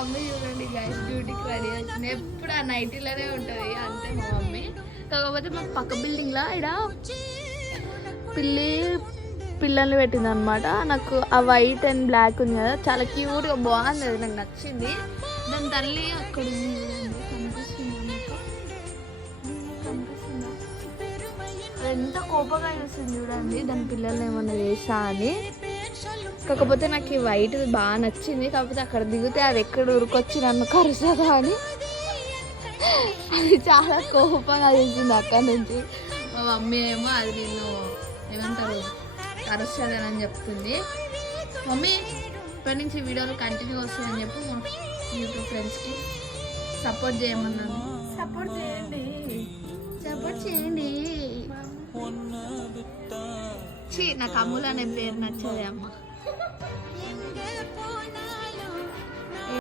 Mummy చూడండి guys డ్యూటీకి ready అవుతుంది. ఎప్పుడు ఆ నైటీలోనే ఉంటుంది అంతే మా మమ్మీ. కాకపోతే మాకు పక్క బిల్డింగ్లో ఇక్కడ పిల్లల్ని పెట్టింది అనమాట. నాకు ఆ వైట్ అండ్ బ్లాక్ ఉంది కదా, చాలా క్యూట్గా బాగుంది, అది నాకు నచ్చింది. దాని తల్లి అక్కడ కనిపిస్తుందా? ఎంత కోపంగా చూస్తుంది చూడండి, దాని పిల్లల్ని ఏమన్నా చేసా అని. కాకపోతే నాకు ఈ వైట్ బాగా నచ్చింది. కాకపోతే అక్కడ దిగితే అది ఎక్కడ ఉరికొచ్చి నన్ను కరుస్తుందా అని అది చాలా కోపంగా చూసింది అక్కడి నుంచి. మా మమ్మీ ఏమో అది నిన్ను ఏమంటారు కరుస్తుందని చెప్తుంది. మమ్మీ ఇప్పటి నుంచి వీడియోలు కంటిన్యూ వస్తాయని చెప్పి మా యూట్యూబ్ ఫ్రెండ్స్కి సపోర్ట్ చేయమన్నాను. సపోర్ట్ చేయండి, సపోర్ట్ చేయండి. నాకు అమ్ములు అనే పేరు నచ్చదే అమ్మ.